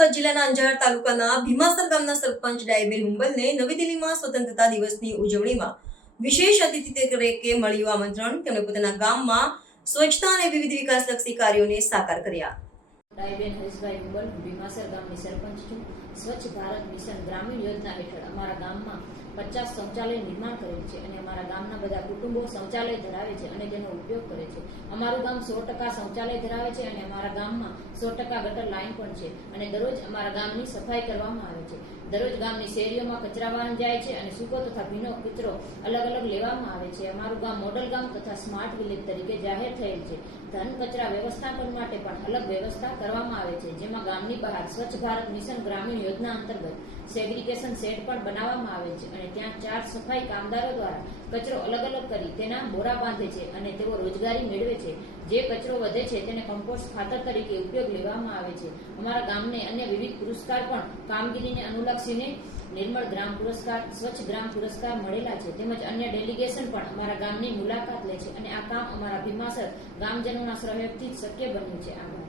સુરત જિલ્લાના અંજાર તાલુકાના ભીમાસર ગામના સરપંચ ડાયબેન હુંબલને નવી દિલ્હીમાં સ્વતંત્રતા દિવસની ઉજવણીમાં વિશેષ અતિથિ તરીકે મળ્યું આમંત્રણ. તેમણે પોતાના ગામમાં સ્વચ્છતા અને વિવિધ વિકાસલક્ષી કાર્યોને સાકાર કર્યા. ડાયબેન હરીશભાઈ હુંબલ ભીમાસર ગામની સરપંચ છું. સ્વચ્છ ભારત મિશન ગ્રામીણ યોજના હેઠળ અમારા ગામમાં પચાસ શૌચાલય નિર્માણ કરેલ છે અને અમારા ગામના બધા કુટુંબો શૌચાલય ધરાવે છે અને તેનો ઉપયોગ કરે છે. અમારું ગામ સો ટકા શૌચાલય ધરાવે છે અને અમારા ગામમાં સો ટકા ગટર લાઈન પણ છે અને દરરોજ અમારા ગામની સફાઈ કરવામાં આવે છે. દરરોજ ગામની શેરીઓમાં કચરા વાહન જાય છે અને સૂકો તથા ભીનો કચરો અલગ અલગ લેવામાં આવે છે. અમારું ગામ મોડલ ગામ તથા સ્માર્ટ વિલેજ તરીકે જાહેર થયેલ છે. ધન કચરા વ્યવસ્થાપન માટે પણ અલગ વ્યવસ્થા કરવામાં આવે છે, જેમાં ગામની બહાર સ્વચ્છ ભારત મિશન ગ્રામીણ યોજના અંતર્ગત સેગ્રીગેશન સેટ પણ બનાવવામાં આવે છે અને ત્યાં ચાર સફાઈ કામદારો દ્વારા કચરો અલગ અલગ કરી તેના બોરા બાંધે છે અને તેઓ રોજગારી મેળવે છે. જે કચરો વધે છે તેને કમ્પોસ્ટ ખાતર તરીકે ઉપયોગ લેવામાં આવે છે. અમારા ગામને અન્ય વિવિધ પુરસ્કાર પણ કામગીરીને અનુલક્ષીને નિર્મળ ગ્રામ પુરસ્કાર, સ્વચ્છ ગ્રામ પુરસ્કાર મળેલા છે. તેમજ અન્ય ડેલિગેશન પણ અમારા ગામની મુલાકાત લે છે અને આ કામ અમારા ભીમાસર ગામજનોના સહયોગથી શક્ય બન્યું છે. આભાર.